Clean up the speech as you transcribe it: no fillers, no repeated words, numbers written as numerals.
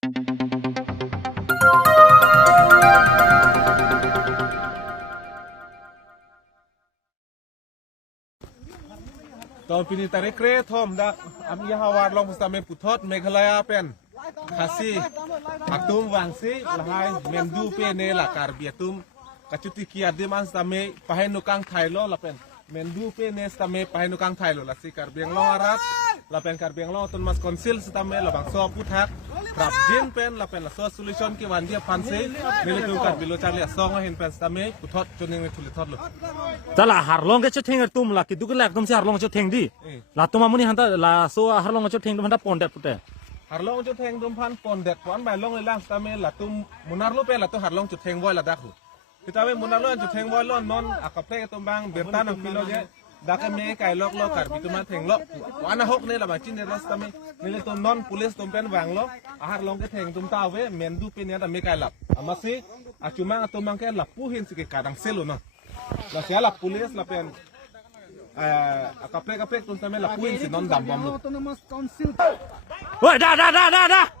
ตอนปีนี้แต่เกรทอมดักอามีฮาวาร์ลองพุทธเมพุทธเมฆลายาเป็นคาซีอักตุมวังซีละไฮเมนดูเปเนละการเบียตุมกัจจุติกียดิมันสตาเมปะเฮนุกังไทโลละเป็นเมนดูเปเนสตาเมปะเฮนุกังไทโลละสิการเบียงลออารัตละเป็นการเบียงลอต้นมัสคอนซิลสตาเมละบางซอพุทธักปรับดินเป็นละเป็นละโซลูชันกี่วันเดียพันซีนี่เลยดูการบิโลจารีซองเห็นเป็นสตาเมพุทธจนยังไม่ทุลิทอดเลยจะละหาลองก็จะเทงตุ่มละคิดดูกันแหลกตุ่มสิหาลองจะเทงดิละตุ่มมันนี่ฮันตาละโซหาลองจะเทงตุ่มฮันตาปอนเด็ดพุทธหาลองจะเทงตุ่มพันปอนเด็ดปอนใบลองเลยล่างสตาเมละตุ่มมุนาร์โลเป็นละตุ่มหาลองจุดเทงไว้ละดักหูkita we munalo ju theng boy lon non akapre to bang bertan ang pilo je dak me kai lok lo kar bitu man theng lo wana hok ne la ba chin ne rasta me ne to non police tom pen wang lo ahar long ke theng tum ta we men du pe ne da me kai lap amasi achuma to mang ke lap pu hin sike kadang selo no la sia la police la pen akapre tum ta me la pu hin si non dam bom lo oi da